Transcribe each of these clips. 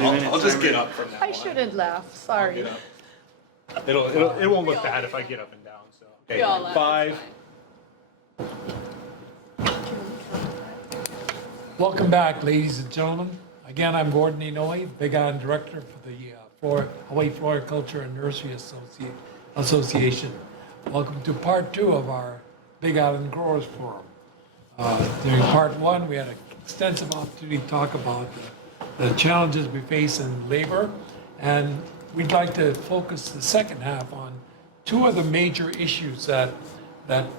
I'll just get up from that I one. shouldn't laugh, I'll sorry. get up. It won't look bad if I get up and down. So We all laugh, 5. it's Welcome back, ladies and gentlemen. Again, I'm Gordon Inoue, Big Island Director for the Hawaii Floriculture and Nursery Association. Welcome to part 2 of our Big Island Growers Forum. During part 1, we had an extensive opportunity to talk about the challenges we face in labor, and we'd like to focus the second half on 2 of the major issues that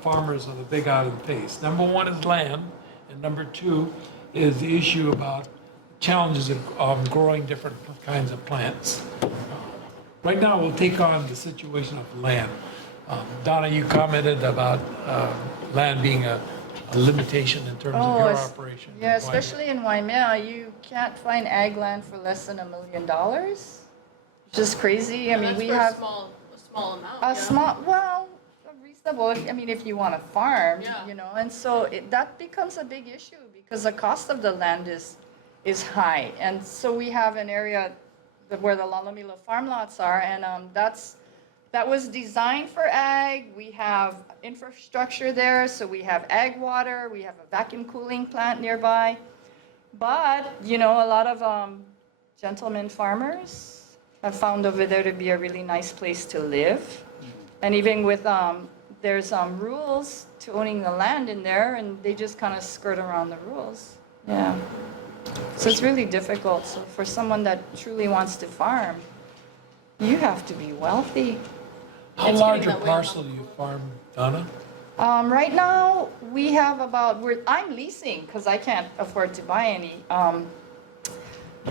farmers on the Big Island face. Number 1 is land, and number 2 is the issue about challenges of growing different kinds of plants. Right now, we'll take on the situation of land. Donna, you commented about land being a limitation in terms of your operation. Yeah, especially in Waimea, you can't find ag land for less than $1 million. Just crazy. I mean, we have a small amount. a yeah. small, well, reasonable. I mean, if you want to farm, Yeah. you know, and so that becomes a big issue because the cost of the land is high, and so we have an area where the Lalomila farm lots are, and that was designed for ag. We have infrastructure there, so we have ag water, we have a vacuum cooling plant nearby. But, you know, a lot of gentlemen farmers have found over there to be a really nice place to live. And even with, there's rules to owning the land in there, and they just kind of skirt around the rules. Yeah. So it's really difficult. So for someone that truly wants to farm, you have to be wealthy. How It's large getting a that way parcel do you farm, Donna? Right now, we have about, I'm leasing because I can't afford to buy any.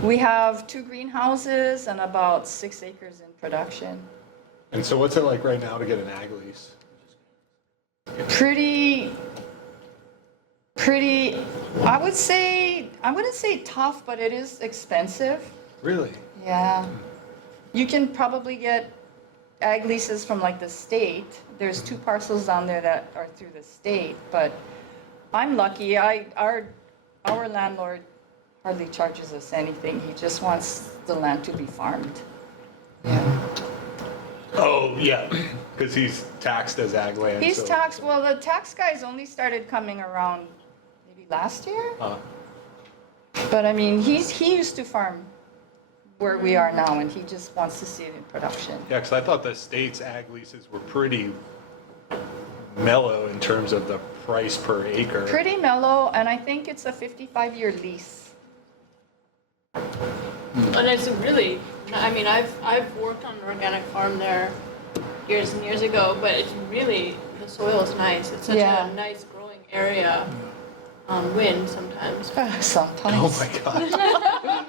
We have 2 greenhouses and about 6 acres in production. And so what's it like right now to get an ag lease? Pretty, I wouldn't say tough, but it is expensive. Really? Yeah. You can probably get ag leases from like the state. There's 2 parcels down there that are through the state, but I'm lucky. Our landlord hardly charges us anything. He just wants the land to be farmed. Yeah. Oh, yeah, because he's taxed as ag land. He's so- taxed, well, the tax guys only started coming around maybe last year. But I mean, he used to farm where we are now, and he just wants to see it in production. Yeah, because I thought the state's ag leases were pretty mellow in terms of the price per acre. Pretty mellow, and I think it's a 55-year lease. And it's really, I mean, I've worked on an organic farm there years and years ago, but it's really, the soil is nice. It's such Yeah. a nice growing area. Wind sometimes. Sometimes. Oh my God.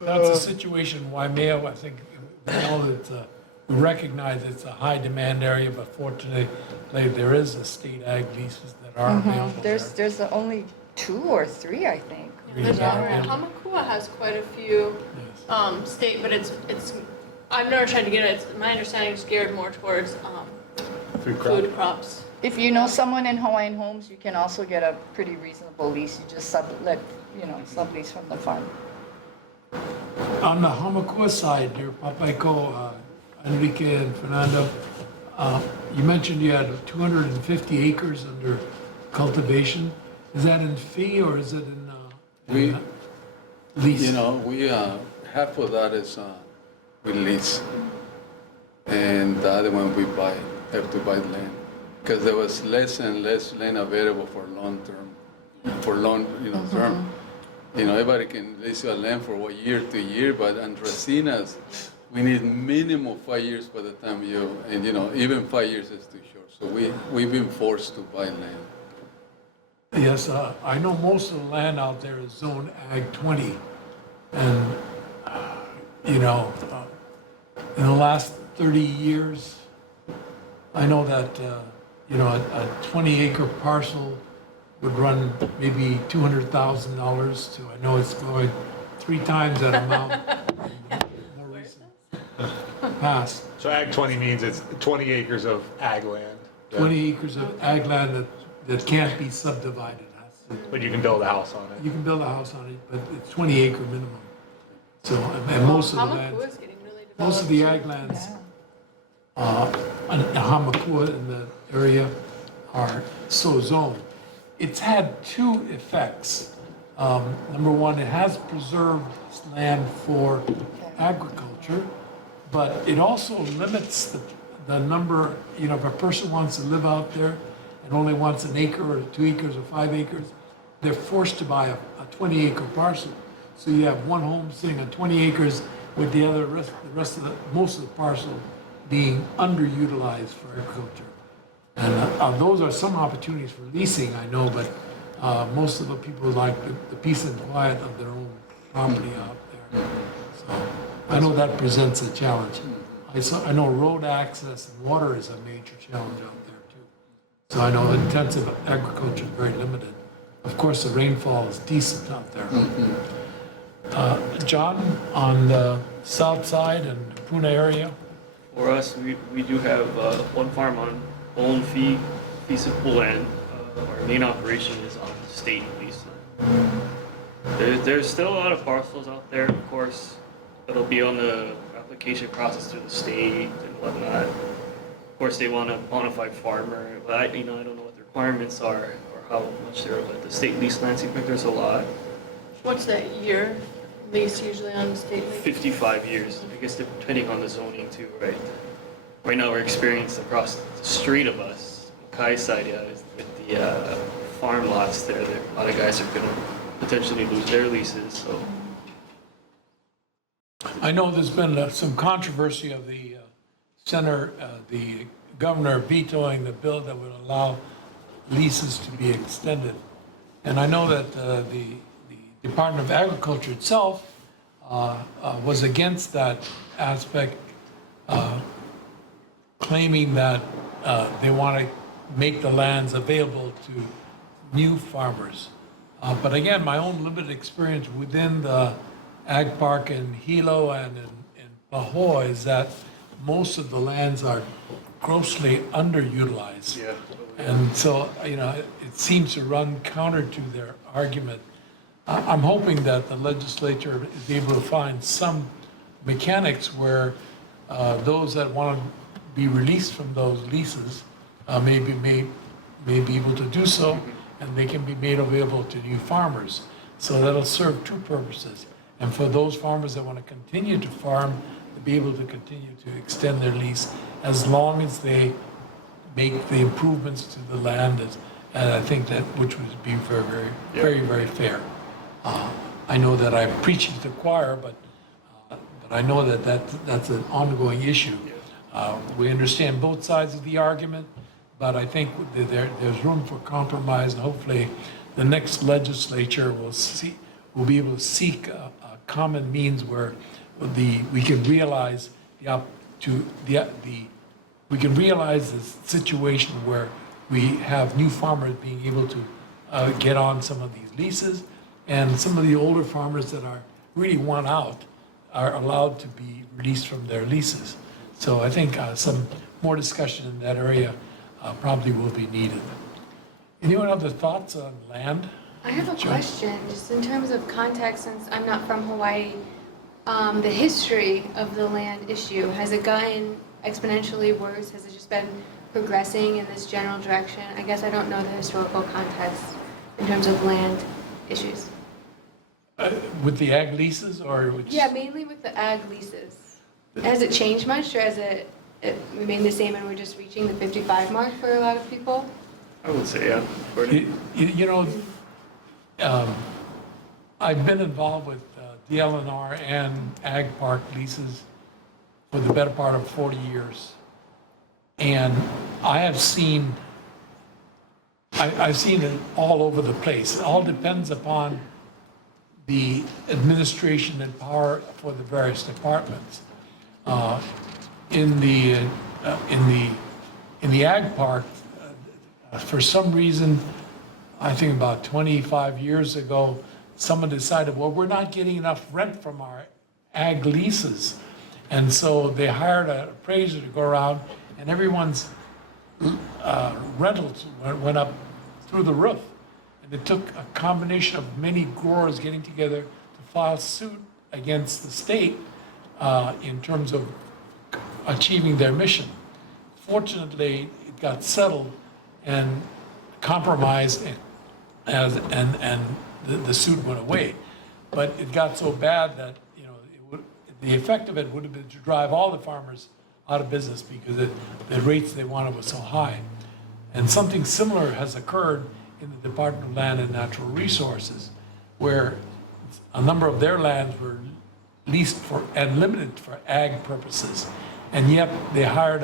That's a situation in Waimea. I think we know that we recognize it's a high demand area, but fortunately, there is a state ag leases that are available there. There's only 2 or 3, I think. There's Yeah. one. Hamakua has quite a few state, but it's I've never tried to get it. It's, my understanding is geared more towards Food crop. food crops. If you know someone in Hawaiian Homes, you can also get a pretty reasonable lease. You just sublease from the farm. On the Hamakua side, your Papaiko, Enrique and Fernando, you mentioned you had 250 acres under cultivation. Is that in fee or is it in We, lease? you know, we, half of that is, we lease. And the other one we buy, have to buy land. Because there was less and less land available for long term, term. You know, everybody can lease your land for 1 year, 2 years, but on Racinas, we need minimum 5 years by the time even 5 years is too short. So we've been forced to buy land. Yes, I know most of the land out there is zone ag 20. And, in the last 30 years, I know that, a 20-acre parcel would run maybe $200,000 to, I know it's going 3 times that amount in the more recent past. So ag 20 means it's 20 acres of ag land. 20 acres of ag land that can't be subdivided. But you can build a house on You it. can build a house on it, but it's 20 acre minimum. So, and most of the land, Hamakua is getting really developed. most of the too. ag lands, Yeah. in Hamakua in the area are so zoned. It's had two effects. Number one, it has preserved land for agriculture, but it also limits the number, you know, if a person wants to live out there and only wants an acre or 2 acres or 5 acres, they're forced to buy a 20 acre parcel. So you have one home sitting on 20 acres with the rest of most of the parcel being underutilized for agriculture. And those are some opportunities for leasing, I know, but most of the people like the peace and quiet of their own property out there. So I know that presents a challenge. I know road access and water is a major challenge out there too. So I know intensive agriculture is very limited. Of course, the rainfall is decent out there. John, on the south side and Puna area, For us, we do have one farm on own piece of land. Our main operation is on state lease land. There's still a lot of parcels out there, of course. It'll be on the application process through the state and whatnot. Of course, they want a bona fide farmer, but I don't know what the requirements are or how much they're. But the state lease land seems like there's a lot. What's that year lease usually on the state lease? 55 years, I guess depending on the zoning too, right? Right now we're experiencing across the street of us, Mackay side, with the farm lots there, a lot of guys are gonna potentially lose their leases, so. I know there's been some controversy of the the governor vetoing the bill that would allow leases to be extended. And I know that the Department of Agriculture itself was against that aspect, claiming that they want to make the lands available to new farmers. But again, my own limited experience within the ag park in Hilo and in Pahoa is that most of the lands are grossly underutilized. Yeah. And so, you know, it seems to run counter to their argument. I'm hoping that the legislature is able to find some mechanics where those that want to be released from those leases may be able to do so, and they can be made available to new farmers. So that'll serve two purposes. And for those farmers that want to continue to farm, to be able to continue to extend their lease as long as they make the improvements to the land, and I think that which would be very fair. I know that I'm preaching to the choir, but I know that that's an ongoing issue. We understand both sides of the argument, but I think that there's room for compromise, and hopefully the next legislature will be able to seek a common means where we can realize we can realize this situation where we have new farmers being able to get on some of these leases, and some of the older farmers that are really want out are allowed to be released from their leases. So I think some more discussion in that area probably will be needed. Anyone have other thoughts on land? I have a Sure. question, just in terms of context, since I'm not from Hawaii. The history of the land issue, has it gotten exponentially worse? Has it just been progressing in this general direction? I guess I don't know the historical context in terms of land issues. With the ag leases or which? Yeah, mainly with the ag leases. Has it changed much, or has it remained the same and we're just reaching the 55 mark for a lot of people? I would say, yeah. You know, I've been involved with DLNR and ag park leases for the better part of 40 years. And I've seen it all over the place. It all depends upon the administration and power for the various departments. In the ag park, for some reason, I think about 25 years ago, someone decided, well, we're not getting enough rent from our ag leases. And so they hired an appraiser to go around, and everyone's rentals went up through the roof. And it took a combination of many growers getting together to file suit against the state in terms of achieving their mission. Fortunately, it got settled and compromised, and the suit went away. But it got so bad that, you know, the effect of it would have been to drive all the farmers out of business because the rates they wanted were so high. And something similar has occurred in the Department of Land and Natural Resources, where a number of their lands were leased for and limited for ag purposes, and yet they hired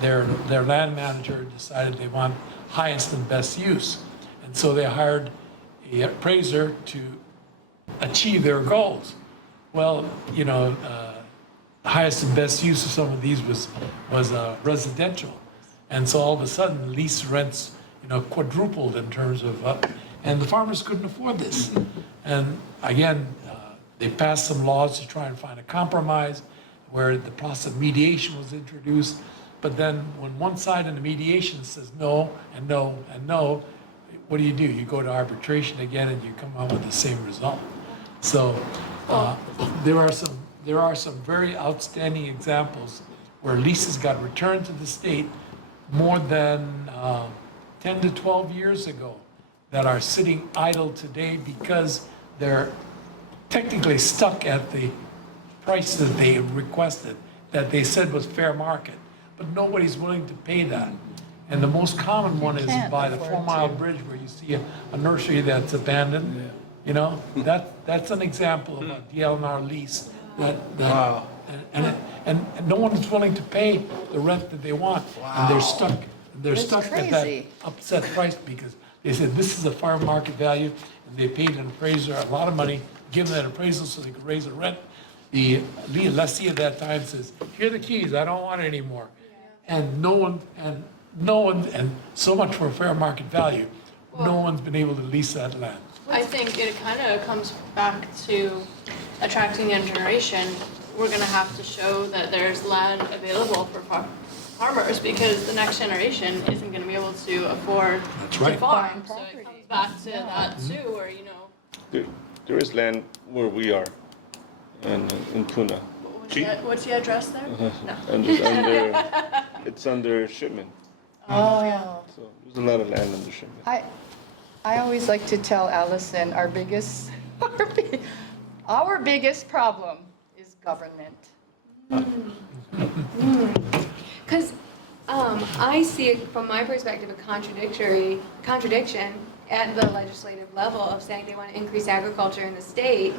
their land manager decided they want highest and best use, and so they hired an appraiser to achieve their goals. Well, you know, highest and best use of some of these was residential, and so all of a sudden lease rents, you know, quadrupled in terms of, and the farmers couldn't afford this. And again, they passed some laws to try and find a compromise where the process of mediation was introduced. But then when one side in the mediation says no and no and no, what do? You go to arbitration again and you come out with the same result. So there are some very outstanding examples where leases got returned to the state more than 10 to 12 years ago that are sitting idle today because they're technically stuck at the price that they requested, that they said was fair market, but nobody's willing to pay that. And the most common one is can't by the afford 4 Mile to. Bridge where you see a nursery that's abandoned. You know, that's an example of a DLNR lease that Wow. and no one's willing to pay the rent that they want. And they're stuck. They're That's stuck at that crazy. upset price because they said this is a fair market value, and they paid an appraiser a lot of money, give them that appraisal so they could raise the rent. The lessee at that time says, "Here are the keys. I don't want it anymore." And no one, and so much for fair market value. No one's been able to lease that land. I think it kind of comes back to attracting young generation. We're going to have to show that there's land available for farmers because the next generation isn't going to be able to afford That's to right. farm. Buying So it property. comes back to that too, where, you know, There is land where we are, and in Puna. what's the address there? No. And it's under, it's under shipment. Oh, yeah. So there's a lot of land under shipment. I always like to tell Allison our biggest problem is government. Because I see it from my perspective a contradiction at the legislative level of saying they want to increase agriculture in the state,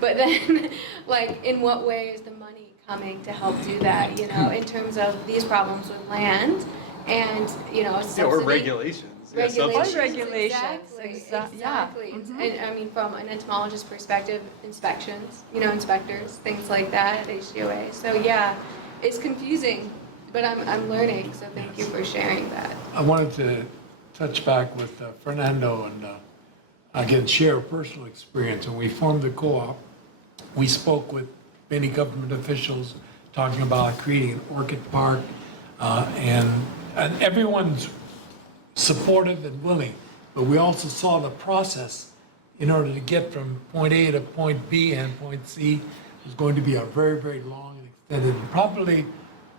but then, like, in what way is the money coming to help do that? You know, in terms of these problems with land, and you know, Yeah, or subsidy- regulations. Yeah, Regulations, Regulations, exactly, yeah. exactly. And I mean, from an entomologist perspective, inspections, you know, inspectors, things like that at HCOA. So yeah, it's confusing, but I'm learning, so thank you for sharing that. I wanted to touch back with Fernando and again share a personal experience. When we formed the co-op, we spoke with many government officials talking about creating an orchid park, and everyone's supportive and willing, but we also saw the process in order to get from point A to point B and point C was going to be a very, very long and extended, and probably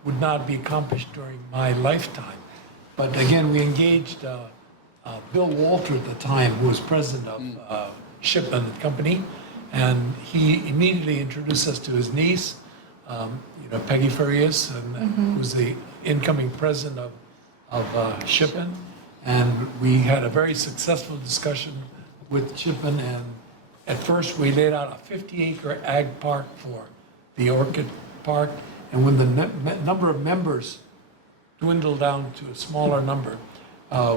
would not be accomplished during my lifetime. But again, we engaged Bill Walter at the time, who was president of Shipman and Company, and he immediately introduced us to his niece, you know, Peggy Farias, and who's the incoming president of Shipman. And we had a very successful discussion with Shipman, and at first we laid out a 50-acre ag park for the orchid park, and when the number of members dwindled down to a smaller number,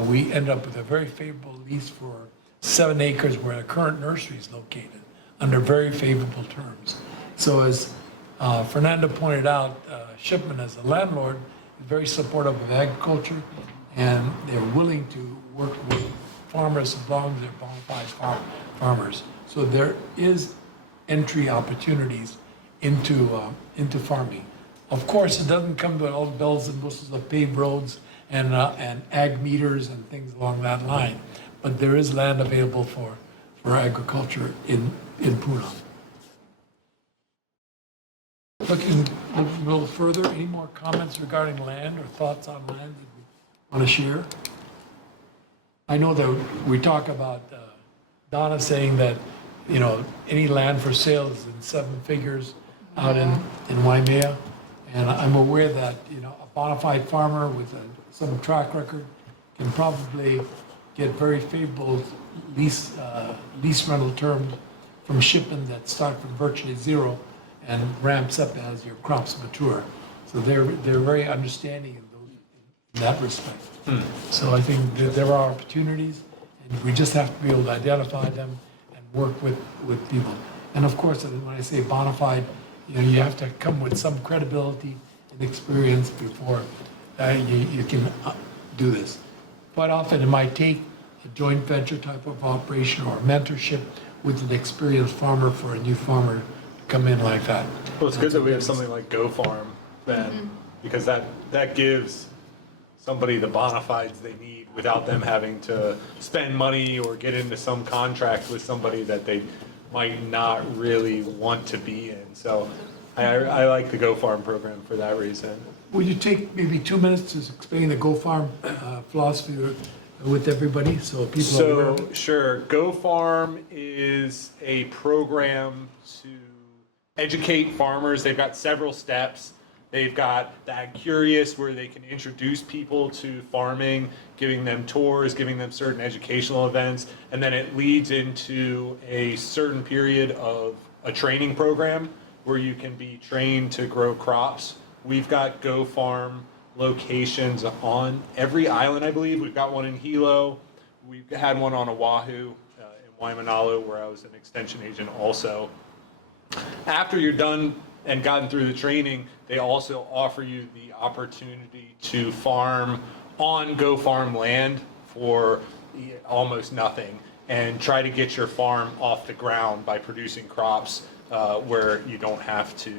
we ended up with a very favorable lease for 7 acres where the current nursery is located, under very favorable terms. So as Fernando pointed out, Shipman as a landlord is very supportive of agriculture, and they're willing to work with farmers as long as they're bona fide farmers. So there is entry opportunities into farming. Of course, it doesn't come with all the bells and whistles of paved roads and ag meters and things along that line. but there is land available for agriculture in Puna. Looking a little further, any more comments regarding land or thoughts on land that you want to share? I know that we talk about Donna saying that, you know, any land for sale is in 7 figures out in Waimea. And I'm aware that, you know, a bona fide farmer with some track record can probably get very favorable lease rental terms from shipping that start from virtually zero and ramps up as your crops mature. So they're very understanding in that respect. So I think that there are opportunities, and we just have to be able to identify them and work with people. And of course, when I say bona fide, you know, you have to come with some credibility and experience before you can do this. Quite often, it might take a joint venture type of operation or mentorship with an experienced farmer for a new farmer to come in like that. Well, it's good that we have something like Go Farm then, because that gives somebody the bona fides they need without them having to spend money or get into some contract with somebody that they might not really want to be in. So I like the Go Farm program for that reason. Would you take maybe 2 minutes to explain the Go Farm philosophy with everybody so people are aware of So, it? sure, Go Farm is a program to educate farmers. They've got several steps. They've got the Ag Curious, where they can introduce people to farming, giving them tours, giving them certain educational events, and then it leads into a certain period of a training program where you can be trained to grow crops. We've got Go Farm locations on every island, I believe. We've got one in Hilo. We've had one on Oahu, in Waimanalo, where I was an extension agent also. After you're done and gotten through the training, they also offer you the opportunity to farm on Go Farm land for almost nothing and try to get your farm off the ground by producing crops where you don't have to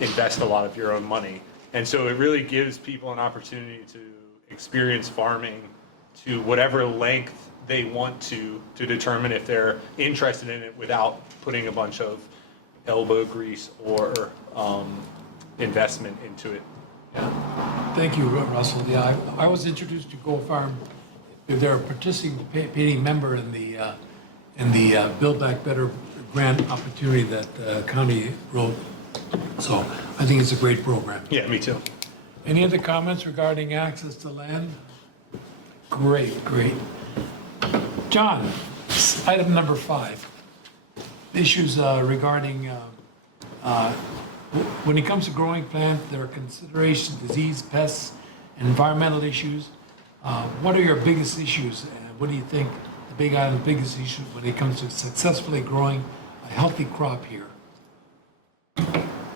invest a lot of your own money. And so it really gives people an opportunity to experience farming to whatever length they want to determine if they're interested in it without putting a bunch of elbow grease or investment into it. Yeah. Thank you, Russell. Yeah, I was introduced to Go Farm. They're a participating member in the Build Back Better grant opportunity that the county wrote. So I think it's a great program. Yeah, me too. Any other comments regarding access to land? Great, great. John, item number 5. Issues regarding, when it comes to growing plants, there are considerations, disease, pests, and environmental issues. What are your biggest issues? And what do you think the Big Island's biggest issue when it comes to successfully growing a healthy crop here?